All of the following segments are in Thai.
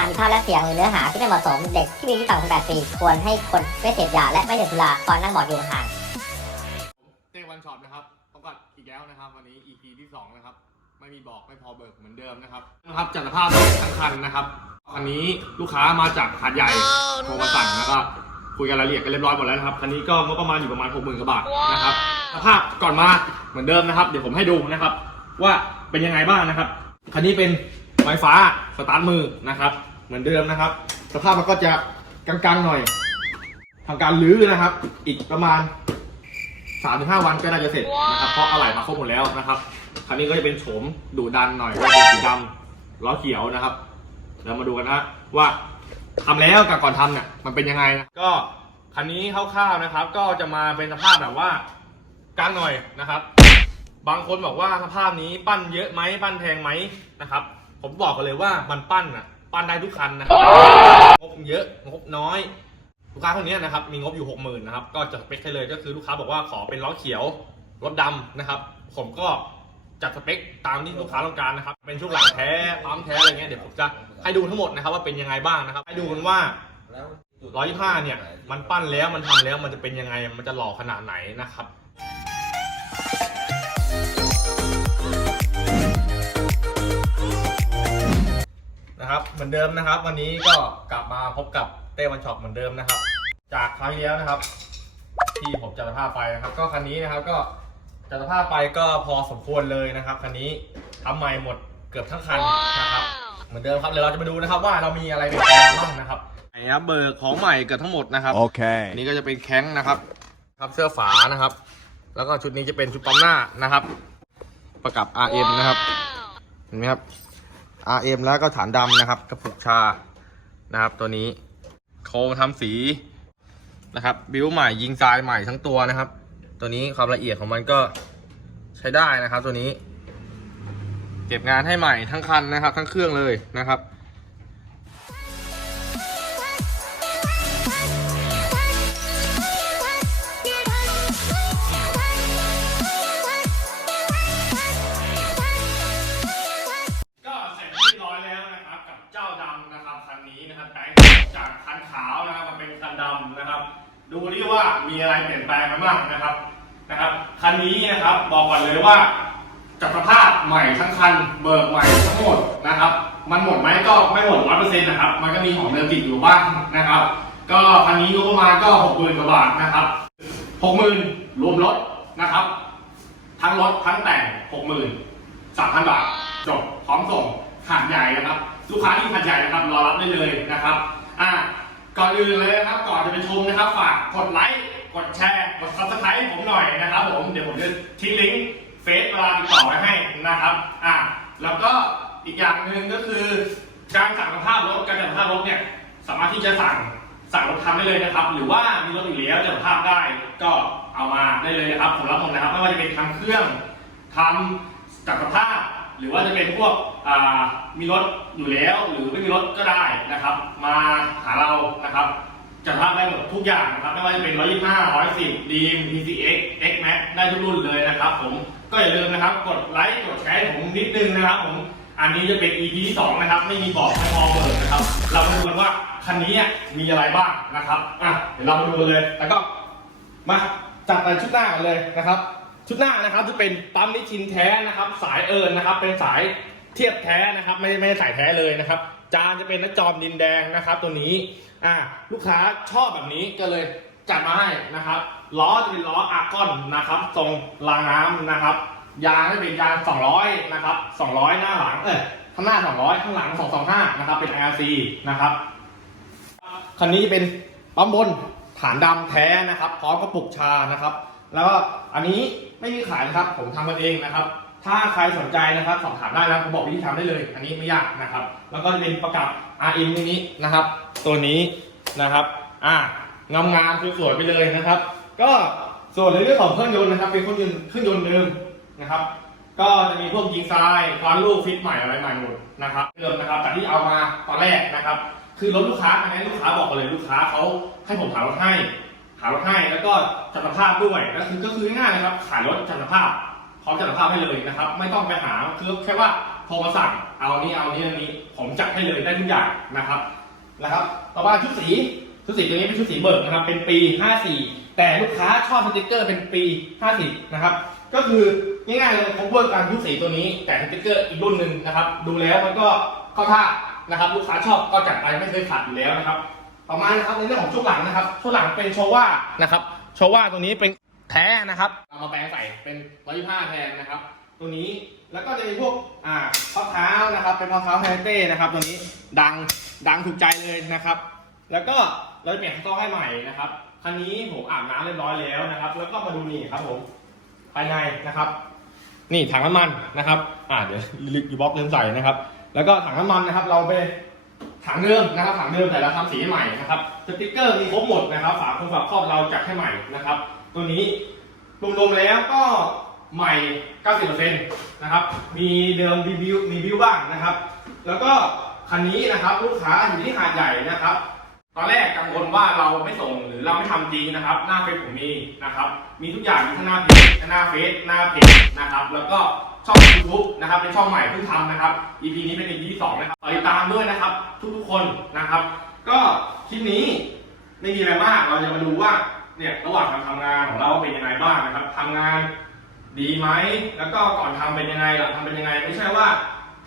การมีภาพและเสียงหรือเนื้อหาที่ไม่เหมาะสมเด็กที่มีอายุต่ำกว่า18ปีควรให้คนไม่เสพยาและไม่ดื่มสุราก่อนนั่งบอร์ดอยู่ห่างเต้วันช็อปนะครับพบกับอีกแล้วนะครับ วันนี้ EP ที่2นะครับ ไม่มีบอกไม่พอเบิกเหมือนเดิมนะครับนะครับจัดสภาพรถทั้งคันนะครับคันนี้ลูกค้ามาจากหาดใหญ่โทรมาสั่งแล้วก็คุยกันรายละเอียดกันเรียบร้อยหมดแล้วนะครับคันนี้ก็งบประมาณอยู่ประมาณ60,000กว่าบาทนะครับสภาพก่อนมาเหมือนเดิมนะครับ เดี๋ยวผมให้ดูนะครับ ว่าเป็นยังไงบ้างนะครับคันนี้เป็นไฟฟ้าสตาร์ทมือนะครับ เหมือนเดิมนะครับ สภาพมันก็จะกลางๆหน่อยทำการลื้อนะครับ อีกประมาณสามถึงห้าวันก็น่าจะเสร็จนะครับเพราะอะไหล่มาครบหมดแล้วนะครับคันนี้ก็จะเป็นโฉมดุดันหน่อยก็เป็นสีดำล้อเขียวนะครับเรามาดูกันนะว่าทำแล้วกับก่อนทำเนี่ยมันเป็นยังไงนะก็คันนี้คร่าวๆนะครับ ก็จะมาเป็นสภาพแบบว่ากลางหน่อยนะครับ บางคนบอกว่าสภาพนี้ปั้นเยอะไหมปั้นแพงไหมนะครับ ผมบอกกันเลยว่ามันปั้นอะ ปั้นได้ทุกคันนะครับงบเยอะงบน้อย ลูกค้าคนนี้นะครับมีงบอยู่หกหมื่นนะครับก็จะสเปคให้เลยก็คือลูกค้าบอกว่าขอเป็นล้อเขียวรถดำนะครับ ผมก็จัดสเปคตามที่ลูกค้าต้องการนะครับ เป็นช่วงหลังแท้ปั๊มแท้อะไรเงี้ยเดี๋ยวผมจะให้ดูทั้งหมดนะครับ ว่าเป็นยังไงบ้างนะครับ ให้ดูกันว่าร้อยยี่ห้าเนี่ย มันปั้นแล้วมันทำแล้วมันจะเป็นยังไงมันจะหล่อขนาดไหนนะครับ นะครับ เหมือนเดิมนะครับ วันนี้ก็กลับมาพบกับเต้วันช็อปเหมือนเดิมนะครับ จากครั้งที่แล้วนะครับ ที่ผมจัดสภาพไปนะครับ ก็คันนี้นะครับก็จัดสภาพไปก็พอสมควรเลยนะครับคันนี้ทำใหม่หมดเกือบทั้งคันนะครับ เหมือนเดิมครับเดี๋ยวเราจะมาดูนะครับว่าเรามีอะไรเปลี่ยนแปลงบ้างนะครับไอ้ครับเบิกของใหม่เกือบทั้งหมดนะครับ Okay. อันนี้ก็จะเป็นแข้งนะครับ ครับเสื้อฝานะครับ แล้วก็ชุดนี้จะเป็นชุดปั๊มหน้านะครับ ประกับ RM นะครับเห็นไหมครับ RM แล้วก็ฐานดำนะครับ กระปุกชานะครับ ตัวนี้โครงทำสีนะครับ บิวใหม่ยิงทรายใหม่ทั้งตัวนะครับ ตัวนี้ความละเอียดของมันก็ใช้ได้นะครับ ตัวนี้ เก็บงานให้ใหม่ทั้งคันนะครับ ทั้งเครื่องเลยนะครับ แปลงจากคันขาวนะครับมาเป็นคันดำนะครับ ดูดิว่ามีอะไรเปลี่ยนแปลงไปบ้างนะครับนะครับคันนี้นะครับบอกก่อนเลยว่าจัดสภาพใหม่ทั้งคันเบิกใหม่ทั้งหมดนะครับ มันหมดไหมก็ไม่หมดร้อยเปอร์เซ็นต์นะครับ มันก็มีของเดิมติดอยู่บ้างนะครับ ก็คันนี้งบประมาณก็หกหมื่นกว่าบาทนะครับหกหมื่นรวมรถนะครับ ทั้งรถทั้งแต่งหกหมื่นสามพันบาท จบพร้อมส่งหาดใหญ่นะครับ ลูกค้าที่หาดใหญ่นะครับรอรับได้เลยนะครับอะก่อนอื่นเลยนะครับ ก่อนจะไปชมนะครับ ฝากกดไลค์กดแชร์กดซับสไครต์ผมหน่อยนะครับ ผมเดี๋ยวผมจะทิ้งลิงก์เฟซเวลาติดต่อไว้ให้นะครับอะแล้วก็อีกอย่างหนึ่งก็คือการสั่งสภาพรถการจัดสภาพรถเนี่ยสามารถที่จะสั่งสั่งรถทำได้เลยนะครับ หรือว่ามีรถอยู่แล้วจัดสภาพได้ก็เอามาได้เลยนะครับผมรับหมนะครับไม่ว่าจะเป็นทำเครื่องทำจักรภาพ หรือว่าจะเป็นพวกมีรถอยู่แล้วหรือไม่มีรถก็ได้นะครับ มาหาเรานะครับจักรภาได้หมดทุกอย่างนะครับไม่ว่าจะเป็น 125 110 ดีม PCX X Max ได้ทุกรุ่นเลยนะครับผมก็อย่าลืมนะครับ กดไลค์กดแชร์ผมนิดนึงนะครับผมอันนี้จะเป็น EP ที่2นะครับ ไม่มีบอกไม่พอเปิดนะครับ เรามาดูกันว่าคันนี้มีอะไรบ้างนะครับอะเดี๋ยวเรามาดูกันเลย แล้วก็มาจัดไปชุดหน้ากันเลยนะครับ ชุดหน้านะครับจะเป็นปั๊มนิชินแท้นะครับ สายเอิญนะครับ เป็นสายเทียบแท้นะครับ ไม่ไม่ใช่สายแท้เลยนะครับ จานจะเป็นนจอมดินแดงนะครับ ตัวนี้อ่าลูกค้าชอบแบบนี้ก็เลยจัดมาให้นะครับล้อจะเป็นล้ออาร์กอนนะครับทรงรางน้ำนะครับ ยางจะเป็นยาง 200 นะครับ 200 หน้าหลังเอ้ยข้างหน้า 200 ข้างหลัง 225 นะครับ เป็น RC นะครับคันนี้จะเป็นปั๊มบนฐานดำแท้นะครับ พร้อมกระปุกชานะครับ แล้วก็อันนี้ไม่มีขายนะครับ ผมทำมันเองนะครับ ถ้าใครสนใจนะครับสอบถามได้นะผมบอกวิธีทำได้เลย อันนี้ไม่ยากนะครับ แล้วก็จะเป็นประกับ RM ตัวนี้นะครับ ตัวนี้นะครับ อ่างามงามๆสวยๆไปเลยนะครับ ก็ส่วนในเรื่องของเครื่องยนต์นะครับ เป็นเครื่องยนต์เครื่องยนต์เดิมนะครับ ก็จะมีพวกยิงทรายควานลูกฟิตใหม่อะไรใหม่หมดนะครับเดิมนะครับจากที่เอามาตอนแรกนะครับ คือรถลูกค้าอันนี้ลูกค้าบอกเลยลูกค้าเขาให้ผมหารถให้ หารถให้แล้วก็จัดสภาพด้วยก็คือก็คือง่ายๆนะครับขายรถจัดสภาพพร้อมจัดสภาพให้เลยนะครับ ไม่ต้องไปหาคือแค่ว่าโทรมาสั่งเอานี้เอานี้อันนี้ผมจัดให้เลยได้ทุกอย่างนะครับนะครับ ต่อมาชุดสีชุดสีตัวนี้เป็นชุดสีเบิกนะครับ เป็นปี 54 แต่ลูกค้าชอบสติกเกอร์เป็นปี54นะครับ ก็คือง่ายๆเลยผมเวิร์กการชุดสีตัวนี้แต่สติกเกอร์อีกรุ่นหนึ่งนะครับ ดูแล้วมันก็เข้าท่านะครับ ลูกค้าชอบก็จัดไปไม่เคยขาดอยู่แล้วนะครับ ต่อมานะครับในเรื่องของช่วงหลังนะครับช่วงหลังเป็นโชว่านะครับโชว่าตัวนี้เป็นแท้นะครับเอามาแปลงใส่เป็นร้อยยี่ห้าแทนนะครับ ตัวนี้แล้วก็จะมีพวกอ่าข้อเท้านะครับ เป็นข้อเท้าแฮนเต้นะครับ ตัวนี้ดังดังถูกใจเลยนะครับ แล้วก็เราจะเปลี่ยนข้อให้ใหม่นะครับคันนี้ผมอาบน้ำเรียบร้อยแล้วนะครับ แล้วก็มาดูนี่ครับผมภายในนะครับ นี่ถังน้ำมันนะครับ อ่าเดี๋ยวรีบล็อกเริ่มใส่นะครับ แล้วก็ถังน้ำมันนะครับ เราไป ถังเดิมนะครับถังเดิมแต่เราทำสีใหม่นะครับสติ๊กเกอร์มีครบหมดนะครับ ฝาคงฝาครอบเราจัดให้ใหม่นะครับ ตัวนี้รวมๆแล้วก็ใหม่ 90%นะครับ มีเดิมรีวิวรีวิวบ้างนะครับ แล้วก็คันนี้นะครับลูกค้าอยู่ที่หาดใหญ่นะครับ ตอนแรกกังวลว่าเราไม่ส่งหรือเราไม่ทำจริงนะครับ หน้าเฟซผมมีนะครับ มีทุกอย่างมีทั้งหน้าเพจหน้าเฟซหน้าเพจนะครับ แล้วก็ ช่อง YouTube นะครับเป็นช่องใหม่เพิ่งทำนะครับ EP นี้เป็น EP ที่สองนะครับติดตามด้วยนะครับ ทุกๆคนนะครับ ก็คลิปนี้ไม่มีอะไรมากเราจะมาดูว่าเนี่ยระหว่างการทำงานของเราเป็นยังไงบ้างนะครับทำงานดีไหมแล้วก็ก่อนทำเป็นยังไงหลังทำเป็นยังไง ไม่ใช่ว่า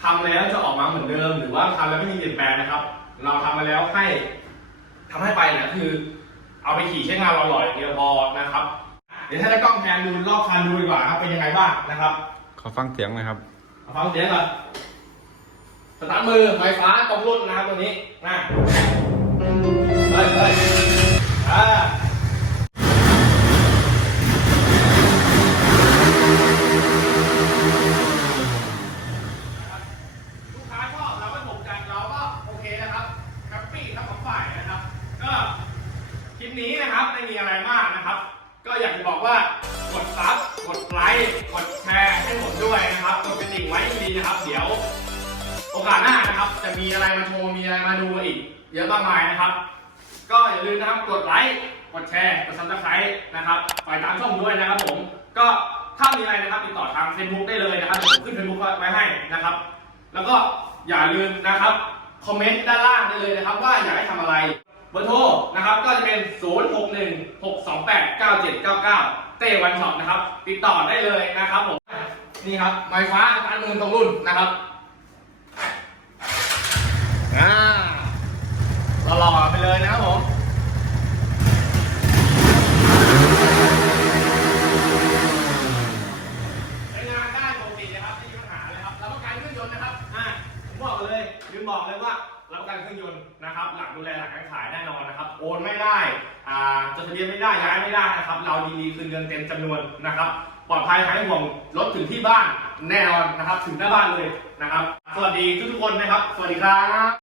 ทำแล้วจะออกมาเหมือนเดิม หรือว่าทำแล้วไม่มีเปลี่ยนแปลงนะครับ เราทำมาแล้วให้ทำให้ไปเนี่ยคือ เอาไปขี่ใช้งานเราหล่อยเดียวพอนะครับ เดี๋ยวถ้าได้กล้องแพนดูรอบคันดูดีกว่าครับเป็นยังไงบ้างนะครับ ขอฟังเสียงหน่อยครับเอาฟังเสียงก่อนสตาร์ทมือไฟฟ้าตรงรุ่นนะครับตัวนี้นะเฮ้ยเฮ้ยอ่าลูกค้าชอบเราก็ถูกใจเราก็โอเคนะครับแฮปปี้ทั้งสองฝ่ายนะครับ ก็คลิปนี้นะครับไม่มีอะไรมากนะครับ ก็อยากจะบอกว่า กดไลค์ กดแชร์ให้ผมด้วยนะครับ กดกระดิ่งไว้ดีนะครับ เดี๋ยว โอกาสหน้านะครับ จะมีอะไรมาโชว์ มีอะไรมาดูอีก เยอะมากมายนะครับ ก็อย่าลืมนะครับ กดไลค์ กดแชร์ กดซับสไครต์นะครับฝากตามช่องด้วยนะครับผม ก็ถ้ามีอะไรนะครับติดต่อทาง Facebook ได้เลยนะครับผมขึ้น Facebook ไว้ให้นะครับ แล้วก็อย่าลืมนะครับคอมเมนต์ด้านล่างได้เลยนะครับ ว่าอยากให้ทำอะไร เบอร์โทรนะครับก็จะเป็น 0616289799 เต้วันช็อปนะครับ ติดต่อได้เลยนะครับผม นี่ครับ ไม้ฟ้าการมือตรงรุ่นนะครับอ่าหล่อๆไปเลยนะครับผม ใช้งานได้ปกติเลยครับไม่มีปัญหาเลยครับรับประกันเครื่องยนต์นะครับอ่าผมบอกเลยลืมบอกเลยว่ารับประกันเครื่องยนต์นะครับ หลังดูแลหลังการขายแน่นอนนะครับ โอน ได้อ่าจดทะเบียนไม่ได้ย้ายไม่ได้นะครับ เราดีดีคืนเงินเต็มจำนวนนะครับ ปลอดภัยหายห่วงรถถึงที่บ้านแน่นอนนะครับ ถึงหน้าบ้านเลยนะครับ สวัสดีทุกๆคนนะครับ สวัสดีครับ